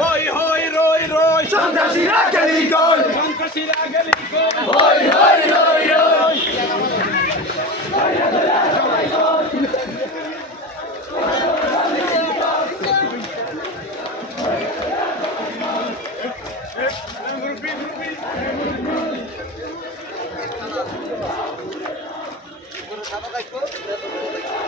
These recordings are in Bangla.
হই হই রই রই। সন্ত্রাসীরা গেলি কই? সন্ত্রাসীরা গেলি কই? হই হই রই রই। Gunfire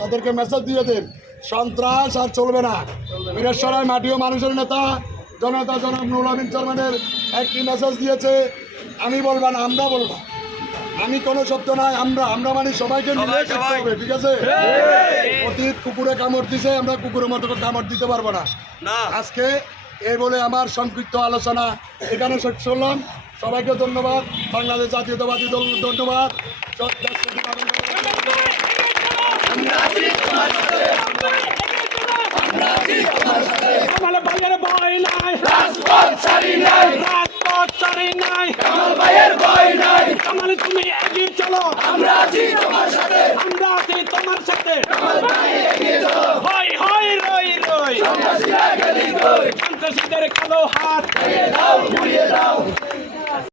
তাদেরকে মেসেজ দিয়ে দেন। সন্ত্রাস আর চলবে না। বীরেশ্বরায় মাটিও মানুষের নেতা, জনতা জনাব নুরুল আমিন চেয়ারম্যানের একটি মেসেজ দিয়েছে। আমি বলব না, আমরা বলব আমি কোনো শব্দ নাই আমরা আমরা মানে সবাইকে মিলে থাকতে হবে ঠিক আছে? অতীত কুকুরে কামড় দিছে আমরা কুকুরের মতো কামড় দিতে পারব না। আজকে এই বলে আমার সংক্ষিপ্ত আলোচনা এখানে শেষ করলাম। সবাইকে ধন্যবাদ। বাংলাদেশ জাতীয়তাবাদী দল ধন্যবাদ। কামাল তুমি এগিয়ে চলো। আমরা আছি তোমার সাথে। আমরা আছি তোমার সাথে। হয় হয় রই রই। সন্ত্রাসীদের কালো হাত।